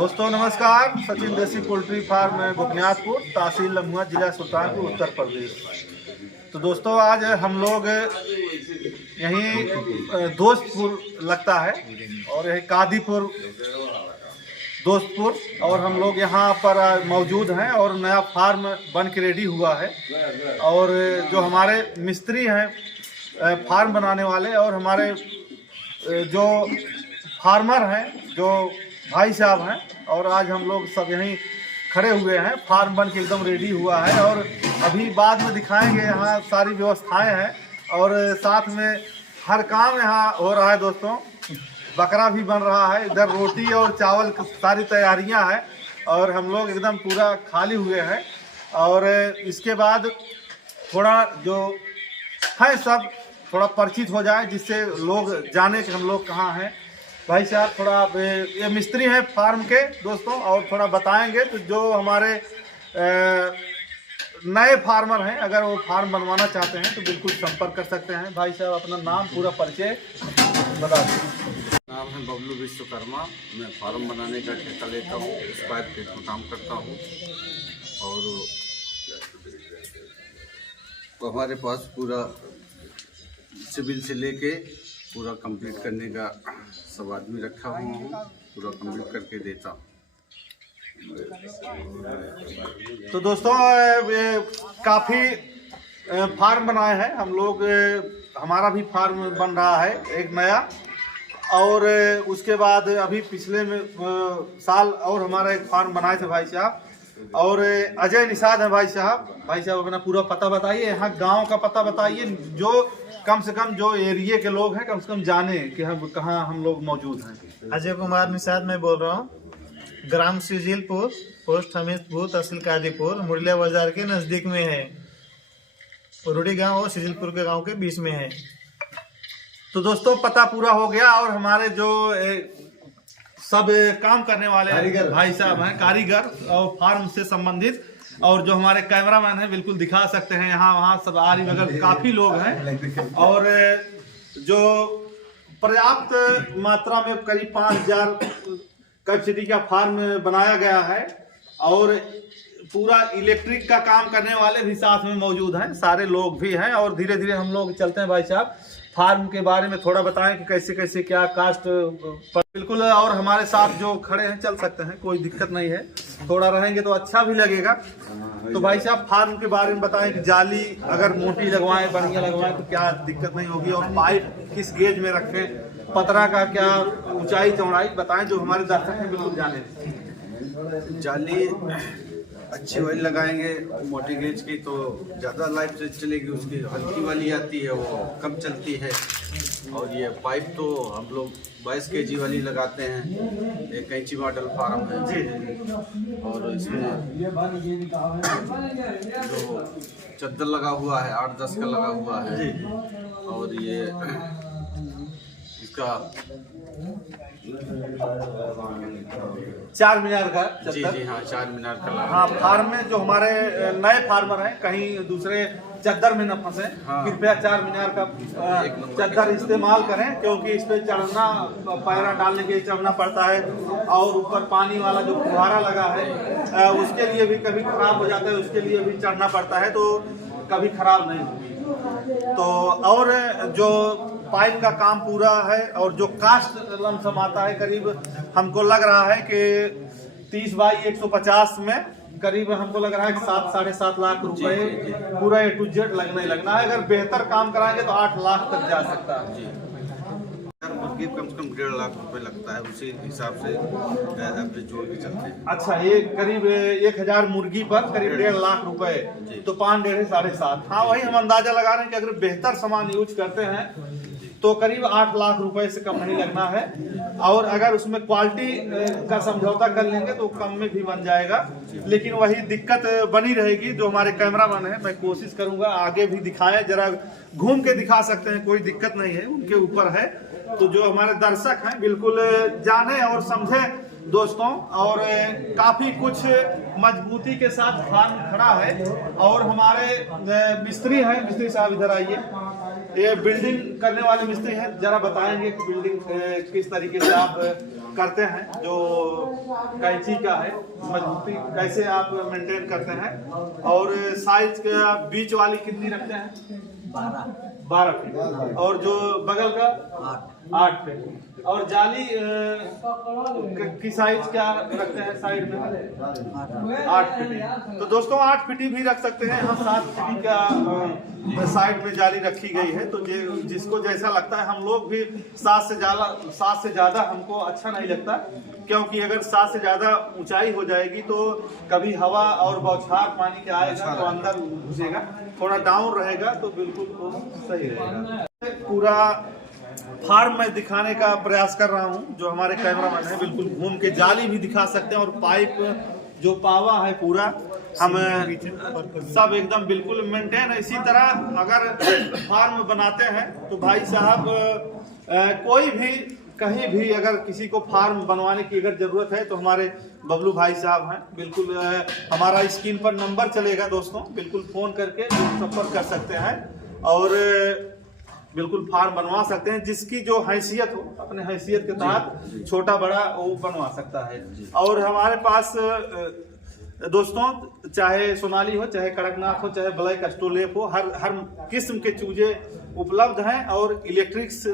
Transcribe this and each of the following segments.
दोस्तों नमस्कार। सचिन देसी पोल्ट्री फार्म बुनियादपुर, तहसील लम्हुआ, जिला सुल्तानपुर, उत्तर प्रदेश। तो दोस्तों आज हम लोग यहीं दोस्तपुर लगता है और यही कादीपुर दोस्तपुर, और हम लोग यहाँ पर मौजूद हैं और नया फार्म बन के रेडी हुआ है। और जो हमारे मिस्त्री हैं फार्म बनाने वाले, और हमारे जो फार्मर हैं, जो भाई साहब हैं, और आज हम लोग सब यहीं खड़े हुए हैं। फार्म बन के एकदम रेडी हुआ है और अभी बाद में दिखाएंगे। यहाँ सारी व्यवस्थाएं हैं और साथ में हर काम यहाँ हो रहा है। दोस्तों बकरा भी बन रहा है, इधर रोटी और चावल की सारी तैयारियां हैं और हम लोग एकदम पूरा खाली हुए हैं। और इसके बाद थोड़ा जो है सब थोड़ा परिचित हो जाए, जिससे लोग जाने कि हम लोग कहाँ हैं। भाई साहब थोड़ा ये मिस्त्री हैं फार्म के दोस्तों, और थोड़ा बताएंगे। तो जो हमारे नए फार्मर हैं, अगर वो फार्म बनवाना चाहते हैं तो बिल्कुल संपर्क कर सकते हैं। भाई साहब अपना नाम पूरा परिचय बता दें। नाम है बबलू विश्वकर्मा। मैं फार्म बनाने का ठेका लेता हूँ, स्क्वायर फीट में काम करता हूँ। और हमारे पास पूरा सिविल से लेके पूरा कंप्लीट करने का सब आदमी रखा हुआ हूँ, पूरा कंप्लीट करके देता हूँ। तो दोस्तों काफ़ी फार्म बनाए हैं हम लोग। हमारा भी फार्म बन रहा है एक नया, और उसके बाद अभी पिछले साल और हमारा एक फार्म बनाए थे भाई साहब। और अजय निषाद है भाई साहब। भाई साहब अपना पूरा पता बताइए, यहाँ गांव का पता बताइए, जो कम से कम जो एरिया के लोग हैं कम से कम जाने कि हम कहाँ हम लोग मौजूद हैं। अजय कुमार निषाद मैं बोल रहा हूँ। ग्राम सिजिलपुर, पोस्ट हमीदपुर, तहसील कादीपुर, मुरलिया बाजार के नज़दीक में है। रुड़ी गांव और सिजिलपुर के गांव के बीच में है। तो दोस्तों पता पूरा हो गया। और हमारे जो सब काम करने वाले भाई साहब हैं, कारीगर और फार्म से संबंधित, और जो हमारे कैमरामैन हैं बिल्कुल दिखा सकते हैं। यहाँ वहाँ सब आरी बगल काफ़ी लोग हैं। और जो पर्याप्त मात्रा में करीब 5000 कैपेसिटी का फार्म बनाया गया है। और पूरा इलेक्ट्रिक का काम करने वाले भी साथ में मौजूद हैं, सारे लोग भी हैं। और धीरे धीरे हम लोग चलते हैं। भाई साहब फार्म के बारे में थोड़ा बताएं कि कैसे कैसे क्या कास्ट पर। बिल्कुल, और हमारे साथ जो खड़े हैं चल सकते हैं, कोई दिक्कत नहीं है। थोड़ा रहेंगे तो अच्छा भी लगेगा। तो भाई साहब फार्म के बारे में बताएं कि जाली अगर मोटी लगवाएं, बढ़िया लगवाएं तो क्या दिक्कत नहीं होगी, और पाइप किस गेज में रखें, पतरा का क्या ऊंचाई चौड़ाई बताएं, जो हमारे दर्शक हैं बिल्कुल जाने। जाली अच्छी वाली लगाएंगे, मोटी गेज की तो ज़्यादा लाइफ से चलेगी, उसकी हल्की वाली आती है वो कम चलती है। और ये पाइप तो हम लोग 22 kg वाली लगाते हैं। एक कैंची मॉडल फार्म है जी। और इसमें जो चद्दर लगा हुआ है 8-10 का लगा हुआ है जी। और ये इसका 4 मीनार का जी हाँ 4 मीनार का लगा। हाँ, फार्म में जो हमारे नए फार्मर हैं कहीं दूसरे चद्दर में न फंसे, कृपया 4 मीनार का चद्दर इस्तेमाल करें, क्योंकि इस पे चढ़ना, पैरा डालने के लिए चढ़ना पड़ता है। और ऊपर पानी वाला जो फुहारा लगा है उसके लिए भी कभी खराब हो जाता है, उसके लिए भी चढ़ना पड़ता है, तो कभी खराब नहीं होगी। तो और जो पाइप का काम पूरा है, और जो कास्ट लमसम आता है करीब हमको लग रहा है कि 30 बाई 150 में करीब हमको लग रहा है कि 7-7.5 लाख रुपए पूरा A to Z लगना ही लगना है। अगर बेहतर काम कराएंगे तो 8 लाख तक जा सकता है। मुर्गी कम से कम 1.5 लाख रुपए लगता है, उसी हिसाब से एवरेज जोड़ के चलते हैं। अच्छा, ये करीब 1000 मुर्गी पर करीब 1.5 लाख रुपए, तो 5, 1.5, 7.5। हाँ, वही हम अंदाजा लगा रहे हैं कि अगर बेहतर सामान यूज करते हैं तो करीब 8 लाख रुपए से कम नहीं लगना है। और अगर उसमें क्वालिटी का समझौता कर लेंगे तो कम में भी बन जाएगा। लेकिन वही दिक्कत बनी रहेगी। जो हमारे कैमरामैन है, मैं कोशिश करूंगा आगे भी दिखाएं, जरा घूम के दिखा सकते हैं, कोई दिक्कत नहीं है, उनके ऊपर है। तो जो हमारे दर्शक हैं बिल्कुल जाने और समझे दोस्तों। और काफी कुछ मजबूती के साथ फार्म खड़ा है। और हमारे मिस्त्री हैं, मिस्त्री साहब इधर आइए। ये बिल्डिंग करने वाले मिस्त्री हैं, जरा बताएंगे कि बिल्डिंग किस तरीके से आप करते हैं, जो कैंची का है मजबूती कैसे आप मेंटेन करते हैं, और साइज का बीच वाली कितनी रखते हैं? 12 फीट, और जो बगल का 8 फीट, और जाली की साइज क्या रखते हैं साइड में? 8 फीट। तो दोस्तों 8 फीट भी रख सकते हैं, यहाँ 7 फीट का साइड में जाली रखी गई है। तो जिसको जैसा लगता है, हम लोग भी 7 से ज़्यादा हमको अच्छा नहीं लगता, क्योंकि अगर 7 से ज़्यादा ऊंचाई हो जाएगी तो कभी हवा और बौछार पानी के आएगा तो अंदर घुसेगा, थोड़ा डाउन रहेगा तो बिल्कुल सही रहेगा। पूरा फार्म में दिखाने का प्रयास कर रहा हूं, जो हमारे कैमरामैन है बिल्कुल घूम के जाली भी दिखा सकते हैं, और पाइप जो पावा है पूरा हम सब एकदम बिल्कुल मेंटेन है। इसी तरह अगर फार्म बनाते हैं तो भाई साहब कोई भी कहीं भी अगर किसी को फार्म बनवाने की अगर जरूरत है तो हमारे बबलू भाई साहब हैं, बिल्कुल हमारा स्क्रीन पर नंबर चलेगा दोस्तों, बिल्कुल फोन करके संपर्क कर सकते हैं और बिल्कुल फार्म बनवा सकते हैं। जिसकी जो हैसियत हो, अपने हैसियत के तहत छोटा बड़ा वो बनवा सकता है। और हमारे पास दोस्तों चाहे सोनाली हो, चाहे कड़कनाथ हो, चाहे ब्लैक एस्ट्रोलेप हो, हर किस्म के चूजे उपलब्ध हैं, और इलेक्ट्रिक्स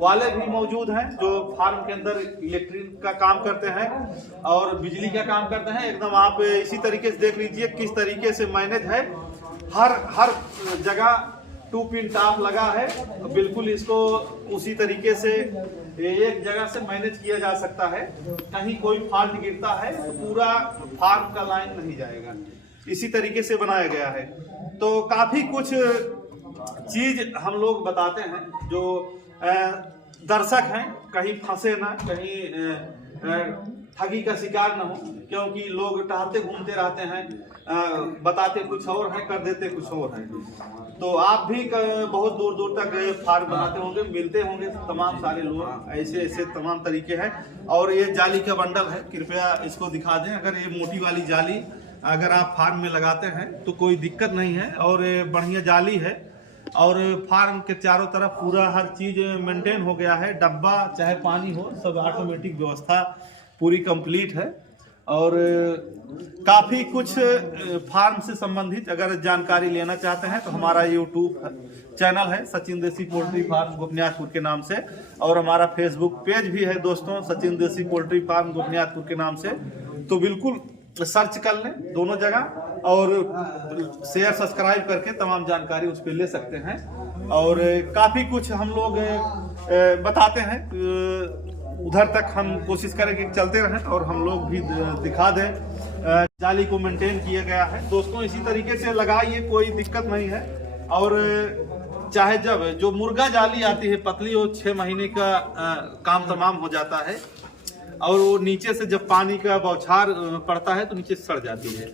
वाले भी मौजूद हैं जो फार्म के अंदर इलेक्ट्रिक का काम करते हैं और बिजली का काम करते हैं। एकदम आप इसी तरीके से देख लीजिए किस तरीके से मैनेज है, हर जगह 2 पिन टॉप लगा है, बिल्कुल इसको उसी तरीके से एक जगह से मैनेज किया जा सकता है। कहीं कोई फॉल्ट गिरता है तो पूरा फार्म का लाइन नहीं जाएगा, इसी तरीके से बनाया गया है। तो काफी कुछ चीज हम लोग बताते हैं जो दर्शक हैं कहीं फंसे ना, कहीं ठगी का शिकार न हो, क्योंकि लोग टहलते घूमते रहते हैं, बताते कुछ और है, कर देते कुछ और है। तो आप भी बहुत दूर दूर तक फार्म बनाते होंगे, मिलते होंगे तमाम सारे लोग, ऐसे ऐसे तमाम तरीके हैं। और ये जाली का बंडल है, कृपया इसको दिखा दें। अगर ये मोटी वाली जाली अगर आप फार्म में लगाते हैं तो कोई दिक्कत नहीं है, और बढ़िया जाली है, और फार्म के चारों तरफ पूरा हर चीज मेंटेन हो गया है। डब्बा चाहे पानी हो, सब ऑटोमेटिक व्यवस्था पूरी कंप्लीट है। और काफ़ी कुछ फार्म से संबंधित अगर जानकारी लेना चाहते हैं तो हमारा यूट्यूब चैनल है सचिन देसी पोल्ट्री फार्म गोपनियातपुर के नाम से, और हमारा फेसबुक पेज भी है दोस्तों सचिन देसी पोल्ट्री फार्म गोपनियातपुर के नाम से। तो बिल्कुल सर्च कर लें दोनों जगह, और शेयर सब्सक्राइब करके तमाम जानकारी उस पर ले सकते हैं। और काफ़ी कुछ हम लोग बताते हैं, उधर तक हम कोशिश करेंगे कि चलते रहें और हम लोग भी दिखा दें। जाली को मेंटेन किया गया है दोस्तों, इसी तरीके से लगाइए, कोई दिक्कत नहीं है। और चाहे जब जो मुर्गा जाली आती है पतली, वो 6 महीने का काम तमाम हो जाता है, और वो नीचे से जब पानी का बौछार पड़ता है तो नीचे सड़ जाती है।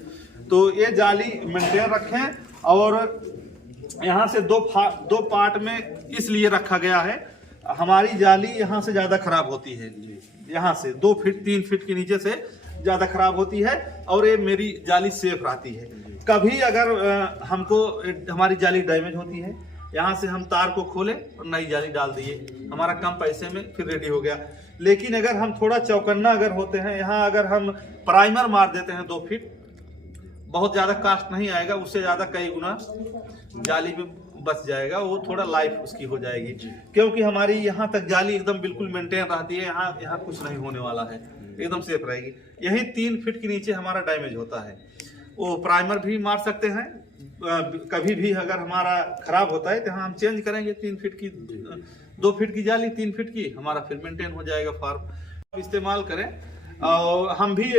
तो ये जाली मेंटेन रखें, और यहाँ से दो पार्ट में इसलिए रखा गया है, हमारी जाली यहाँ से ज्यादा खराब होती है, यहाँ से 2 फीट 3 फीट के नीचे से ज्यादा खराब होती है, और ये मेरी जाली सेफ रहती है। कभी अगर हमको हमारी जाली डैमेज होती है, यहाँ से हम तार को खोले और नई जाली डाल दिए, हमारा कम पैसे में फिर रेडी हो गया। लेकिन अगर हम थोड़ा चौकन्ना अगर होते हैं, यहाँ अगर हम प्राइमर मार देते हैं 2 फीट, बहुत ज्यादा कास्ट नहीं आएगा, उससे ज्यादा कई गुना जाली में बच जाएगा, वो थोड़ा लाइफ उसकी हो जाएगी, क्योंकि हमारी यहाँ तक जाली एकदम बिल्कुल मेंटेन रहती है, यहाँ कुछ नहीं होने वाला है, एकदम सेफ रहेगी। यही 3 फीट के नीचे हमारा डैमेज होता है, वो प्राइमर भी मार सकते हैं। कभी भी अगर हमारा खराब होता है तो यहाँ हम चेंज करेंगे 3 फीट की, 2 फीट की जाली 3 फीट की, हमारा फिर मेंटेन हो जाएगा फार्म। इस्तेमाल करें, और हम भी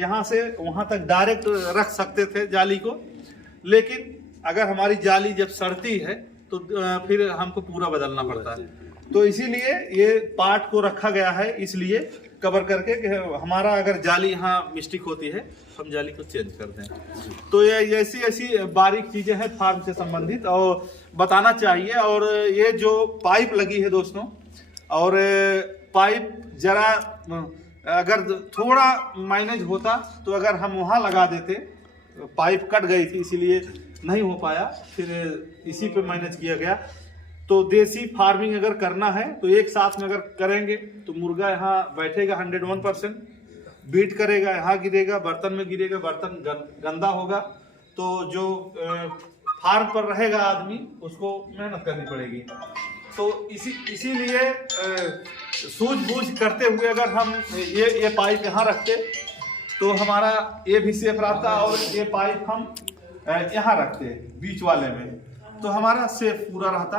यहाँ से वहाँ तक डायरेक्ट रख सकते थे जाली को, लेकिन अगर हमारी जाली जब सड़ती है तो फिर हमको पूरा बदलना पड़ता है। तो इसीलिए ये पार्ट को रखा गया है, इसलिए कवर करके कि हमारा अगर जाली यहाँ मिस्टेक होती है हम जाली को चेंज कर दें। तो ये ऐसी ऐसी बारीक चीजें हैं फार्म से संबंधित और बताना चाहिए। और ये जो पाइप लगी है दोस्तों, और पाइप जरा अगर थोड़ा मैनेज होता तो अगर हम वहाँ लगा देते, पाइप कट गई थी इसीलिए नहीं हो पाया, फिर इसी पे मैनेज किया गया। तो देसी फार्मिंग अगर करना है तो एक साथ में अगर करेंगे तो मुर्गा यहाँ बैठेगा 101%, बीट करेगा, यहाँ गिरेगा, बर्तन में गिरेगा, बर्तन गंदा होगा, तो जो फार्म पर रहेगा आदमी उसको मेहनत करनी पड़ेगी। तो इसीलिए सूझबूझ करते हुए अगर हम ये पाइप यहाँ रखते तो हमारा ये भी सेफ रहता, और ये पाइप हम यहाँ रखते बीच वाले में तो हमारा सेफ पूरा रहता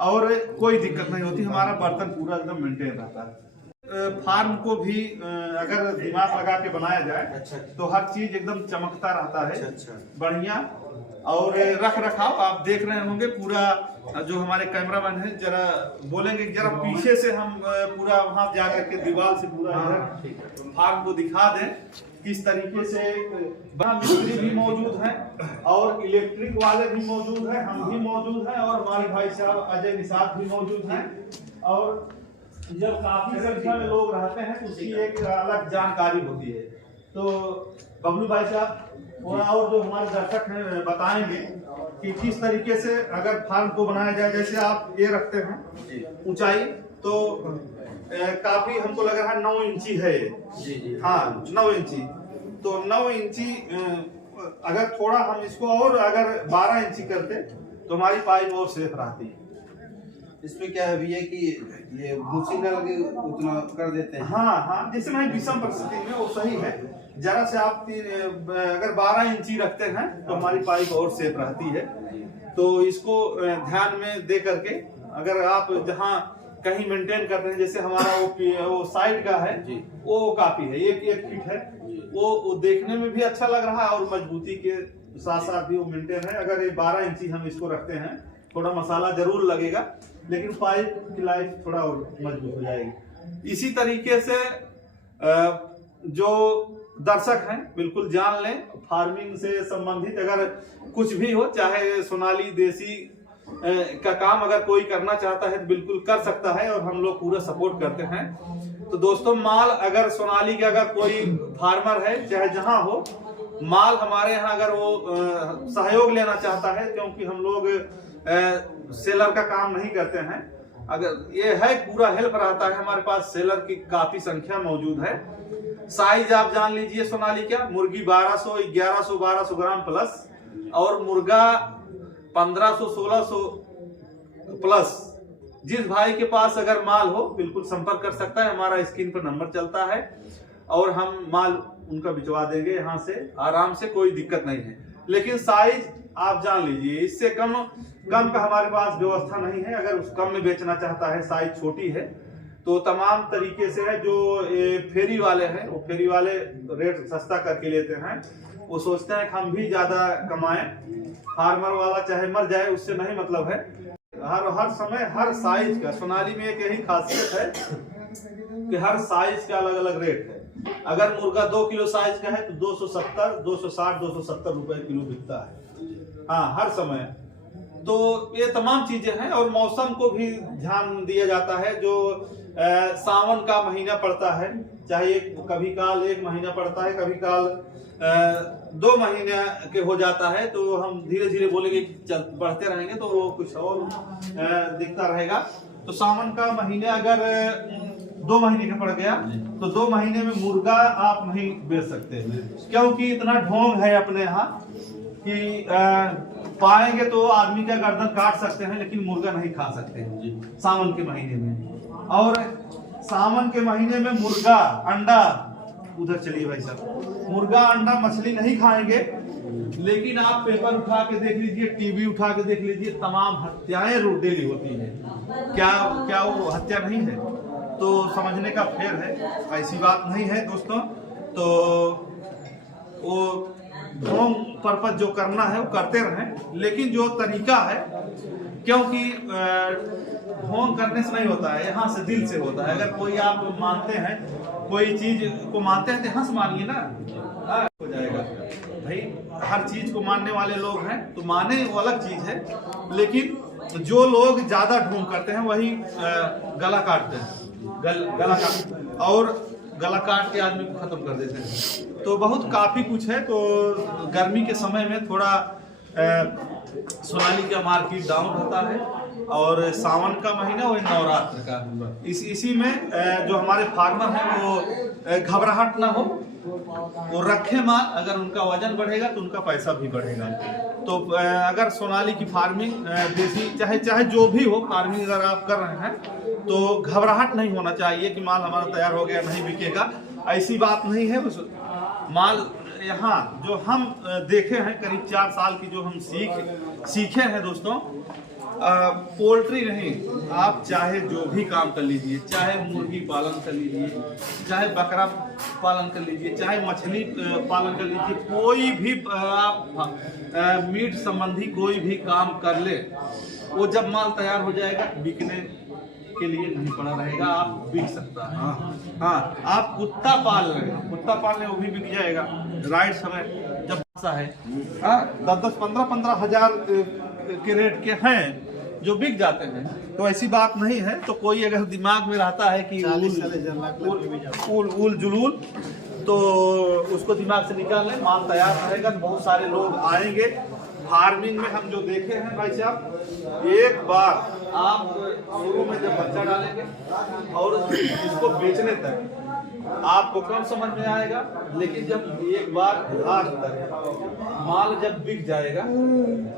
और कोई दिक्कत नहीं होती, हमारा बर्तन पूरा एकदम मेंटेन रहता। फार्म को भी अगर दिमाग लगा के बनाया जाए तो हर चीज एकदम चमकता रहता है, बढ़िया। और रख रखाव आप देख रहे होंगे पूरा, जो हमारे कैमरामैन है जरा बोलेंगे जरा पीछे से हम पूरा वहां जाकर के दीवार से पूरा फार्म को दिखा दें किस तरीके से। मिस्त्री भी मौजूद हैं और इलेक्ट्रिक वाले भी मौजूद हैं, हम भी मौजूद हैं और हमारे भाई साहब अजय निषाद भी मौजूद हैं। और जब काफी संख्या में लोग रहते हैं तो उसकी एक अलग जानकारी होती है। तो बबलू भाई साहब और जो हमारे दर्शक हैं बताएंगे कि किस तरीके से अगर फार्म को बनाया जाए। जैसे आप ये रखते हैं ऊंचाई तो काफी हमको लग रहा है 9 इंची है ये। हाँ 9 इंची, तो 9 इंची अगर थोड़ा हम इसको और अगर 12 इंची करते तो हमारी पाइप और सेफ रहती। इसमें क्या है भैया कि ये भूसी न लगे उतना कर देते हैं। हाँ जैसे मैं विषम परिस्थिति में वो सही है, जरा से आप अगर 12 इंची रखते हैं तो हमारी पाइप और सेफ रहती है। तो इसको ध्यान में दे करके अगर आप जहाँ कहीं मेंटेन करते हैं, जैसे हमारा वो साइड का है वो काफी है, 1 फीट है, वो देखने में भी अच्छा लग रहा है और मजबूती के साथ साथ भी वो मेंटेन है। अगर ये 12 इंची हम इसको रखते हैं थोड़ा मसाला जरूर लगेगा लेकिन पाइप की लाइफ थोड़ा और मजबूत हो जाएगी। इसी तरीके से जो दर्शक हैं बिल्कुल जान लें, फार्मिंग से संबंधित अगर कुछ भी हो, चाहे सोनाली देसी का काम अगर कोई करना चाहता है तो बिल्कुल कर सकता है और हम लोग पूरा सपोर्ट करते हैं। तो दोस्तों माल अगर सोनाली का अगर कोई फार्मर है चाहे जहां हो, माल हमारे यहाँ अगर वो सहयोग लेना चाहता है, क्योंकि हम लोग सेलर का काम नहीं करते हैं, अगर ये है पूरा हेल्प रहता है, हमारे पास सेलर की काफी संख्या मौजूद है। साइज आप जान लीजिए सोनाली क्या, मुर्गी 1200, 1100, 1200 ग्राम प्लस और मुर्गा 1500, 1600 प्लस। जिस भाई के पास अगर माल हो बिल्कुल संपर्क कर सकता है, हमारा स्क्रीन पर नंबर चलता है और हम माल उनका भिजवा देंगे यहाँ से आराम से, कोई दिक्कत नहीं है। लेकिन साइज आप जान लीजिए इससे कम का हमारे पास व्यवस्था नहीं है। अगर उस कम में बेचना चाहता है, साइज छोटी है तो तमाम तरीके से है। जो फेरी वाले हैं वो फेरी वाले रेट सस्ता करके लेते हैं, वो सोचते हैं कि हम भी ज्यादा कमाएं, फार्मर वाला चाहे मर जाए उससे नहीं मतलब है। हर समय हर साइज का, सोनाली में एक यही खासियत है कि हर साइज का अलग अलग रेट है। अगर मुर्गा 2 किलो साइज का है तो 270, 260, 270 रुपए किलो बिकता है। हाँ हर समय। तो ये तमाम चीजें हैं और मौसम को भी ध्यान दिया जाता है। जो सावन का महीना पड़ता है, चाहे कभी काल 1 महीना पड़ता है, कभी काल 2 महीने के हो जाता है, तो हम धीरे धीरे बोलेंगे बढ़ते रहेंगे तो वो कुछ और दिखता रहेगा। तो सावन का महीने अगर 2 महीने का पड़ गया तो 2 महीने में मुर्गा आप नहीं बेच सकते, क्योंकि इतना ढोंग है अपने यहाँ कि पाएंगे तो आदमी का गर्दन काट सकते हैं लेकिन मुर्गा नहीं खा सकते हैं सावन के महीने में। और सावन के महीने में मुर्गा अंडा, उधर चलिए भाई साहब, मुर्गा अंडा मछली नहीं खाएंगे, लेकिन आप पेपर उठा के देख लीजिए, टीवी उठा के देख लीजिए, तमाम हत्याएं रोज डेली होती है। क्या वो हत्या नहीं है? तो समझने का फेर है, ऐसी बात नहीं है दोस्तों। तो वो ढोंग पर्पज जो करना है वो करते रहें, लेकिन जो तरीका है, क्योंकि ढोंग करने से नहीं होता है, यहाँ से दिल से होता है। अगर कोई आप मानते हैं, कोई चीज को मानते हैं तो हंस मानिए ना, हो जाएगा भाई। हर चीज को मानने वाले लोग हैं तो माने वो अलग चीज है, लेकिन जो लोग ज्यादा ढोंग करते हैं वही गला काटते हैं, गला काट और गला काट के आदमी को खत्म कर देते हैं। तो बहुत काफी कुछ है। तो गर्मी के समय में थोड़ा सोनाली का मार्केट डाउन होता है, और सावन का महीना वही नवरात्र का। इसी में जो हमारे फार्मर हैं वो घबराहट ना हो, वो रखे माल, अगर उनका वजन बढ़ेगा तो उनका पैसा भी बढ़ेगा। तो अगर सोनाली की फार्मिंग देसी चाहे जो भी हो फार्मिंग अगर आप कर रहे हैं तो घबराहट नहीं होना चाहिए कि माल हमारा तैयार हो गया नहीं बिकेगा, ऐसी बात नहीं है। उस माल यहाँ जो हम देखे हैं करीब 4 साल की जो हम सीखे हैं दोस्तों, पोल्ट्री नहीं, आप चाहे जो भी काम कर लीजिए, चाहे मुर्गी पालन कर लीजिए, चाहे बकरा पालन कर लीजिए, चाहे मछली पालन कर लीजिए, कोई भी आप मीट संबंधी कोई भी काम कर ले, वो जब माल तैयार हो जाएगा बिकने के लिए नहीं पड़ा रहेगा, आप बिक सकता है। हाँ, आप कुत्ता पाल रहे हैं, कुत्ता पालने वो भी बिक जाएगा राइट समय जब ऐसा है। 10-15 हजार के रेट के हैं जो बिक जाते हैं, तो ऐसी बात नहीं है। तो कोई अगर दिमाग में रहता है कि ऊल जुलूल, तो उसको दिमाग से निकाल लें, माल तैयार रहेगा तो बहुत सारे लोग आएंगे। फार्मिंग में हम जो देखे हैं भाई साहब, एक बार आप शुरू में जब बच्चा डालेंगे और इसको बेचने तक आपको कम समझ में आएगा, लेकिन जब एक बार लास्ट तक माल जब बिक जाएगा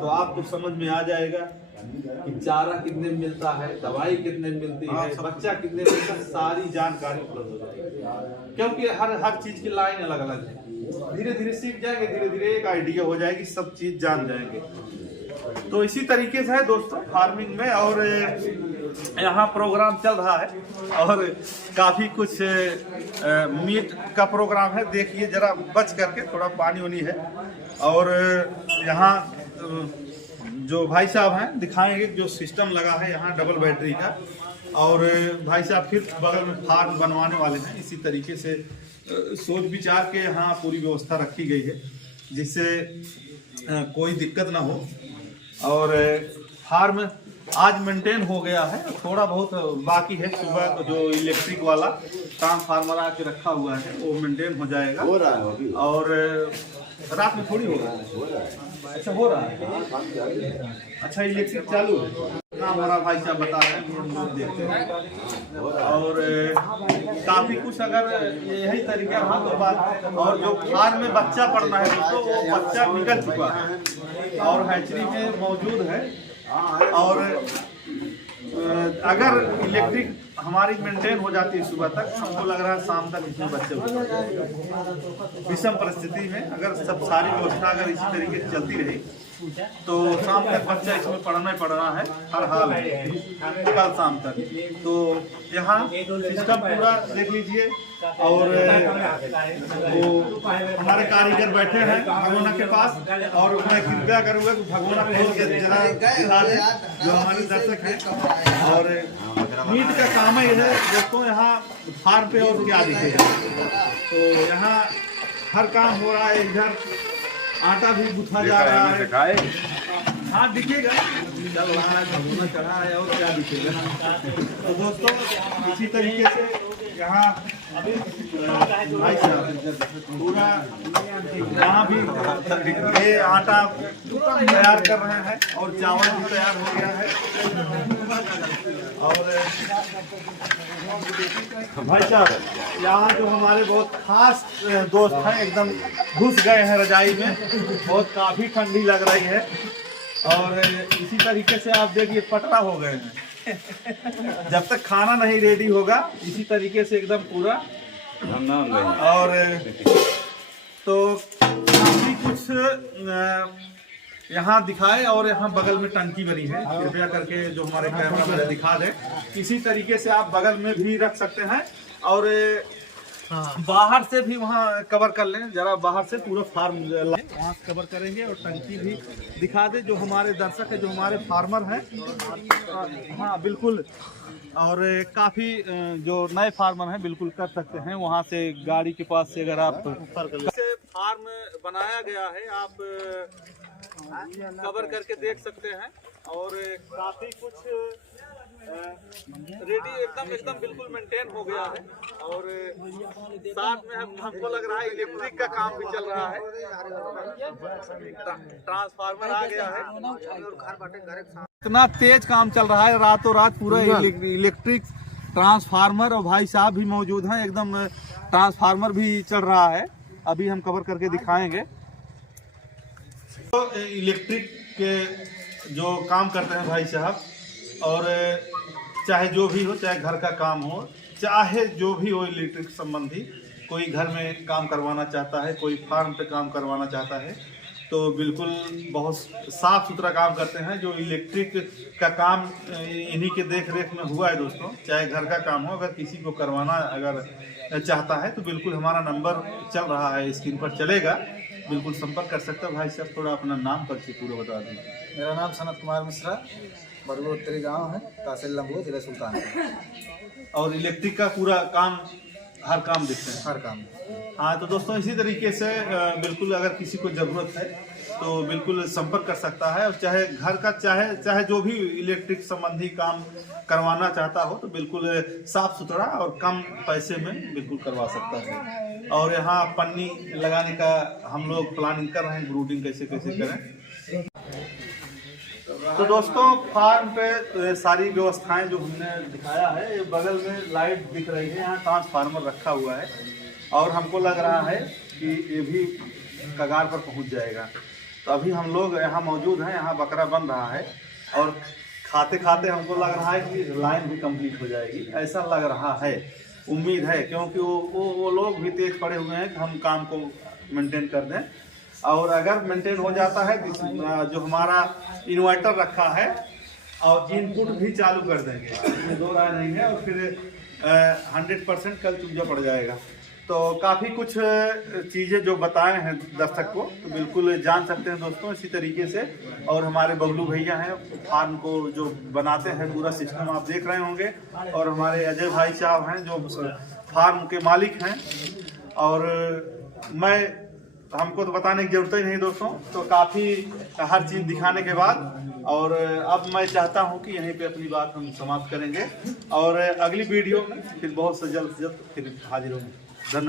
तो आपको समझ में आ जाएगा कि चारा कितने में मिलता है, दवाई कितने में मिलती है, बच्चा कितने में मिलता है, सारी जानकारी उपलब्ध हो जाएगी। क्योंकि हर चीज की लाइन अलग अलग है। धीरे धीरे सीख जाएंगे, धीरे धीरे एक आइडिया हो जाएगी, सब चीज जान जाएंगे। तो इसी तरीके से है दोस्तों फार्मिंग में। और यहाँ प्रोग्राम चल रहा है और काफी कुछ मीट का प्रोग्राम है, देखिए जरा बच करके, थोड़ा पानी वानी है। और यहाँ जो भाई साहब हैं दिखाएंगे जो सिस्टम लगा है यहाँ डबल बैटरी का, और भाई साहब फिर बगल में फार्म बनवाने वाले हैं। इसी तरीके से सोच विचार के यहाँ पूरी व्यवस्था रखी गई है जिससे कोई दिक्कत ना हो। और फार्म आज मेंटेन हो गया है, थोड़ा बहुत बाकी है। सुबह जो इलेक्ट्रिक वाला ट्रांसफार्मर आके रखा हुआ है वो मेंटेन हो जाएगा, हो रहा है। और रात में थोड़ी हो रहा है, अच्छा हो रहा है, अच्छा इलेक्ट्रिक चालू है ना, हमारा भाई साहब बता रहे हैं, हम लोग देखते हैं। और काफी कुछ अगर यही तरीका रहा तो बात। और जो फार्म में बच्चा पड़ना है दोस्तों, वो बच्चा निकल चुका है और हैचरी में मौजूद है। और अगर इलेक्ट्रिक हमारी मेंटेन हो जाती है सुबह तक, हमको लग रहा है शाम तक इसमें बच्चे हो जाएंगे। विषम परिस्थिति में अगर सब सारी व्यवस्था अगर इसी तरीके से चलती रही तो शाम तक बच्चा इसमें पढ़ना ही पढ़ना है हर हाल है, कल शाम तक। तो यहाँ सिस्टम पूरा देख लीजिए। और वो हमारे कारीगर बैठे हैं भगोना के पास, और मैं कृपया करूँगा कि भगोना खोल के जरा दिखा दें जो हमारे दर्शक हैं। और मीट का काम ही है दोस्तों यहाँ फार्म पे, और क्या दिखेगा। तो यहाँ हर काम हो रहा है, इधर आटा भी गुथा जा रहा है, हाँ दिखेगा, चल रहा है, भगोना चढ़ा है, और क्या दिखेगा। तो दोस्तों इसी तरीके से यहाँ अभी भाई साहब पूरा यहाँ भी ये आटा तैयार कर रहे हैं और चावल भी तैयार हो गया है। और भाई साहब यहाँ जो हमारे बहुत खास दोस्त हैं एकदम घुस गए हैं रजाई में, बहुत काफ़ी ठंडी लग रही है। और इसी तरीके से आप देखिए पटरा हो गए हैं, जब तक खाना नहीं रेडी होगा इसी तरीके से एकदम पूरा। और तो काफी कुछ यहाँ दिखाए। और यहाँ बगल में टंकी बनी है, कृपया करके जो हमारे कैमरा मैन दिखा दे। इसी तरीके से आप बगल में भी रख सकते हैं, और बाहर से भी वहाँ कवर कर लें, जरा बाहर से पूरा फार्म वहाँ कवर करेंगे। और टंकी भी दिखा दे जो हमारे दर्शक है, जो हमारे फार्मर हैं। हाँ बिल्कुल, और काफ़ी जो नए फार्मर हैं बिल्कुल कर सकते हैं। वहाँ से गाड़ी के पास से अगर आप से फार्म बनाया गया है, आप कवर करके देख सकते हैं। और काफ़ी कुछ रेडी एकदम बिल्कुल मेंटेन हो गया है। और साथ में हमको लग रहा है इलेक्ट्रिक का काम भी चल रहा है, ट्रांसफार्मर आ गया है। इतना तेज काम चल रहा है, रातों रात पूरा इलेक्ट्रिक ट्रांसफार्मर, और भाई साहब भी मौजूद हैं, एकदम ट्रांसफार्मर भी चल रहा है, अभी हम कवर करके दिखाएंगे। तो इलेक्ट्रिक के जो काम करते हैं भाई साहब, और चाहे जो भी हो, चाहे घर का काम हो, चाहे जो भी हो इलेक्ट्रिक संबंधी, कोई घर में काम करवाना चाहता है, कोई फार्म पे काम करवाना चाहता है, तो बिल्कुल बहुत साफ़ सुथरा काम करते हैं। जो इलेक्ट्रिक का काम इन्हीं के देख रेख में हुआ है दोस्तों। चाहे घर का काम हो, अगर किसी को करवाना अगर चाहता है तो बिल्कुल हमारा नंबर चल रहा है, स्क्रीन पर चलेगा, बिल्कुल संपर्क कर सकते हो। भाई साहब थोड़ा अपना नाम परिचय पूरा बता दीजिए। मेरा नाम सनत कुमार मिश्रा, बरगो उत्तरी गांव है, तहसील लंबो, जिला सुल्तानपुर। और इलेक्ट्रिक का पूरा काम, हर काम देखते हैं? हर काम। हाँ, तो दोस्तों इसी तरीके से बिल्कुल अगर किसी को ज़रूरत है तो बिल्कुल संपर्क कर सकता है, और चाहे घर का चाहे जो भी इलेक्ट्रिक संबंधी काम करवाना चाहता हो तो बिल्कुल साफ़ सुथरा और कम पैसे में बिल्कुल करवा सकता है। और यहाँ पन्नी लगाने का हम लोग प्लानिंग कर रहे हैं, ग्रूटिंग कैसे करें। तो दोस्तों फार्म पे सारी व्यवस्थाएं जो हमने दिखाया है, ये बगल में लाइट दिख रही है, यहाँ ट्रांसफार्मर रखा हुआ है, और हमको लग रहा है कि ये भी कगार पर पहुंच जाएगा। तो अभी हम लोग यहाँ मौजूद हैं, यहाँ बकरा बन रहा है, और खाते खाते हमको लग रहा है कि लाइन भी कंप्लीट हो जाएगी, ऐसा लग रहा है, उम्मीद है, क्योंकि वो लोग भी तेज पड़े हुए हैं कि हम काम को मेंटेन कर दें। और अगर मेंटेन हो जाता है जो हमारा इन्वर्टर रखा है, और इनपुट भी चालू कर देंगे, इसमें दो राय नहीं है, और फिर 100% कल चूजा पड़ जाएगा। तो काफ़ी कुछ चीज़ें जो बताए हैं दर्शक को, तो बिल्कुल जान सकते हैं दोस्तों इसी तरीके से। और हमारे बबलू भैया हैं, फार्म को जो बनाते हैं, पूरा सिस्टम आप देख रहे होंगे, और हमारे अजय भाई साहब हैं जो फार्म के मालिक हैं। और हमको तो बताने की जरूरत ही नहीं दोस्तों, तो काफ़ी हर चीज़ दिखाने के बाद, और अब मैं चाहता हूं कि यहीं पे अपनी बात हम समाप्त करेंगे, और अगली वीडियो में फिर बहुत से जल्द फिर हाजिर होंगे।